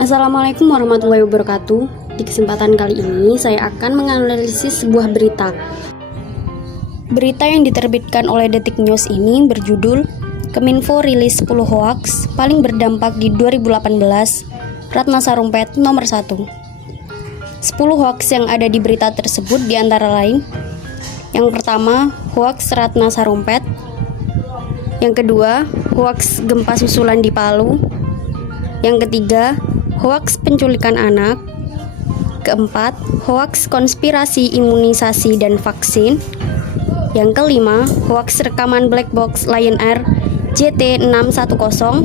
Assalamualaikum warahmatullahi wabarakatuh. Di kesempatan kali ini saya akan menganalisis sebuah berita. Berita yang diterbitkan oleh Detik News ini berjudul Kominfo rilis 10 hoaks paling berdampak di 2018, Ratna Sarumpait nomor 1. 10 hoaks yang ada di berita tersebut diantara lain: yang pertama, hoaks Ratna Sarumpait; yang kedua, hoaks gempa susulan di Palu; yang ketiga, hoaks penculikan anak; keempat, hoaks konspirasi imunisasi dan vaksin; yang kelima, hoaks rekaman black box Lion Air JT610;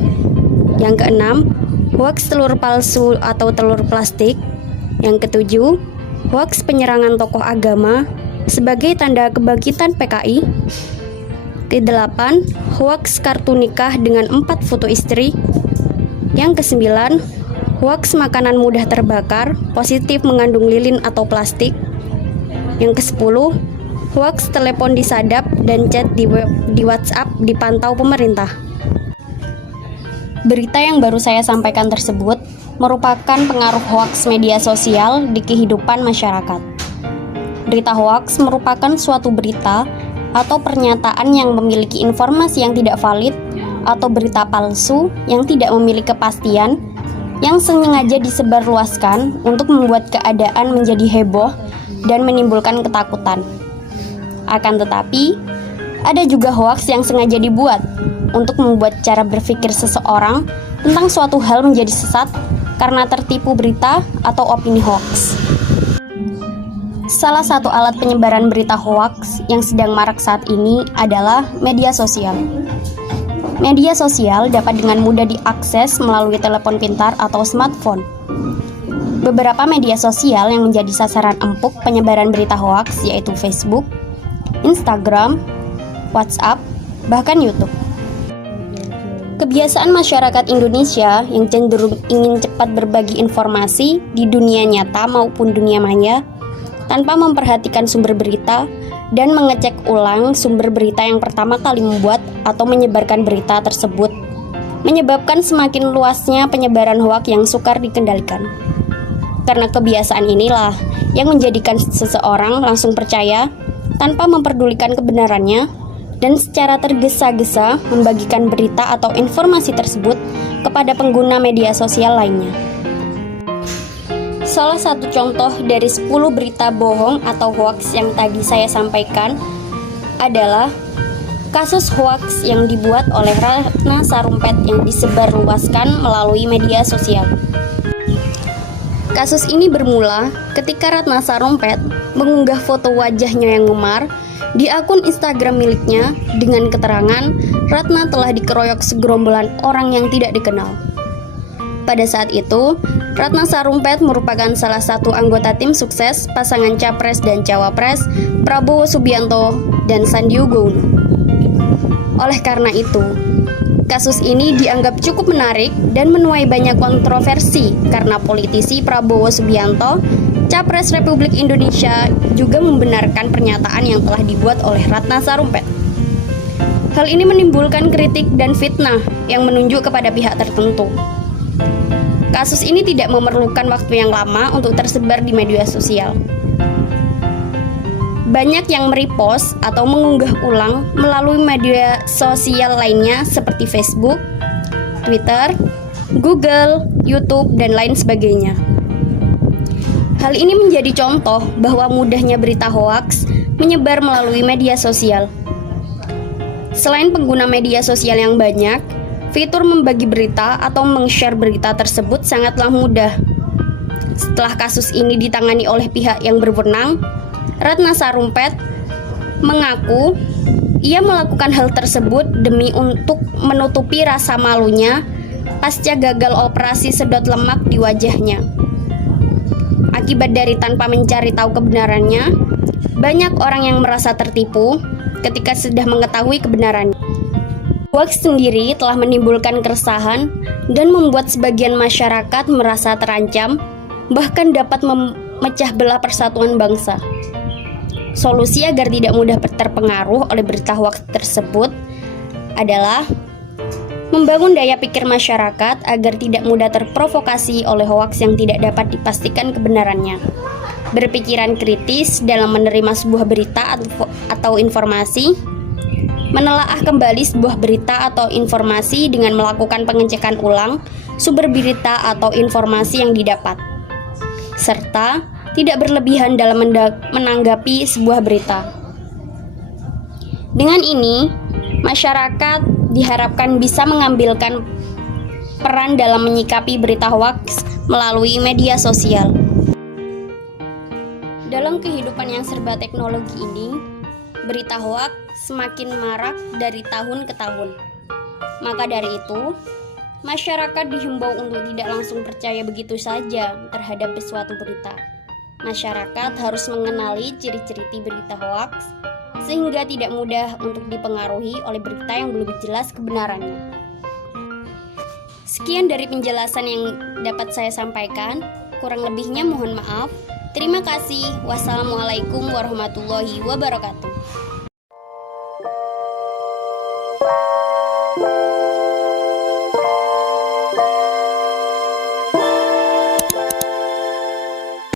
yang keenam, hoaks telur palsu atau telur plastik; yang ketujuh, hoaks penyerangan tokoh agama sebagai tanda kebangkitan PKI; kedelapan, hoaks kartu nikah dengan 4 foto istri; yang kesembilan, hoaks makanan mudah terbakar positif mengandung lilin atau plastik; yang ke-10, hoaks telepon disadap dan chat di WhatsApp dipantau pemerintah. Berita yang baru saya sampaikan tersebut merupakan pengaruh hoaks media sosial di kehidupan masyarakat. Berita hoaks merupakan suatu berita atau pernyataan yang memiliki informasi yang tidak valid atau berita palsu yang tidak memiliki kepastian, yang sengaja disebarluaskan untuk membuat keadaan menjadi heboh dan menimbulkan ketakutan. Akan tetapi, ada juga hoaks yang sengaja dibuat untuk membuat cara berpikir seseorang tentang suatu hal menjadi sesat karena tertipu berita atau opini hoaks. Salah satu alat penyebaran berita hoaks yang sedang marak saat ini adalah media sosial. Media sosial dapat dengan mudah diakses melalui telepon pintar atau smartphone. Beberapa media sosial yang menjadi sasaran empuk penyebaran berita hoaks yaitu Facebook, Instagram, WhatsApp, bahkan YouTube. Kebiasaan masyarakat Indonesia yang cenderung ingin cepat berbagi informasi di dunia nyata maupun dunia maya tanpa memperhatikan sumber berita dan mengecek ulang sumber berita yang pertama kali membuat atau menyebarkan berita tersebut, menyebabkan semakin luasnya penyebaran hoaks yang sukar dikendalikan. Karena kebiasaan inilah yang menjadikan seseorang langsung percaya tanpa memperdulikan kebenarannya dan secara tergesa-gesa membagikan berita atau informasi tersebut kepada pengguna media sosial lainnya. Salah satu contoh dari 10 berita bohong atau hoaks yang tadi saya sampaikan adalah kasus hoaks yang dibuat oleh Ratna Sarumpait yang disebarluaskan melalui media sosial. Kasus ini bermula ketika Ratna Sarumpait mengunggah foto wajahnya yang memar di akun Instagram miliknya dengan keterangan Ratna telah dikeroyok segerombolan orang yang tidak dikenal. Pada saat itu, Ratna Sarumpait merupakan salah satu anggota tim sukses pasangan Capres dan Cawapres Prabowo Subianto dan Sandiaga Uno. Oleh karena itu, kasus ini dianggap cukup menarik dan menuai banyak kontroversi karena politisi Prabowo Subianto, Capres Republik Indonesia, juga membenarkan pernyataan yang telah dibuat oleh Ratna Sarumpait. Hal ini menimbulkan kritik dan fitnah yang menunjuk kepada pihak tertentu. Kasus ini tidak memerlukan waktu yang lama untuk tersebar di media sosial. Banyak yang merepost atau mengunggah ulang melalui media sosial lainnya seperti Facebook, Twitter, Google, YouTube, dan lain sebagainya. Hal ini menjadi contoh bahwa mudahnya berita hoaks menyebar melalui media sosial. Selain pengguna media sosial yang banyak, fitur membagi berita atau meng-share berita tersebut sangatlah mudah. Setelah kasus ini ditangani oleh pihak yang berwenang, Ratna Sarumpait mengaku ia melakukan hal tersebut demi untuk menutupi rasa malunya pasca gagal operasi sedot lemak di wajahnya. Akibat dari tanpa mencari tahu kebenarannya, banyak orang yang merasa tertipu ketika sudah mengetahui kebenarannya. Hoaks sendiri telah menimbulkan keresahan dan membuat sebagian masyarakat merasa terancam, bahkan dapat memecah belah persatuan bangsa. Solusi agar tidak mudah terpengaruh oleh berita hoaks tersebut adalah membangun daya pikir masyarakat agar tidak mudah terprovokasi oleh hoaks yang tidak dapat dipastikan kebenarannya, berpikiran kritis dalam menerima sebuah berita atau informasi, menelaah kembali sebuah berita atau informasi dengan melakukan pengecekan ulang sumber berita atau informasi yang didapat, serta tidak berlebihan dalam menanggapi sebuah berita. Dengan ini, masyarakat diharapkan bisa mengambilkan peran dalam menyikapi berita hoaks melalui media sosial. Dalam kehidupan yang serba teknologi ini, berita hoaks semakin marak dari tahun ke tahun. Maka dari itu, masyarakat dihimbau untuk tidak langsung percaya begitu saja terhadap suatu berita. Masyarakat harus mengenali ciri-ciri berita hoaks sehingga tidak mudah untuk dipengaruhi oleh berita yang belum jelas kebenarannya. Sekian dari penjelasan yang dapat saya sampaikan. Kurang lebihnya mohon maaf. Terima kasih. Wassalamualaikum warahmatullahi wabarakatuh.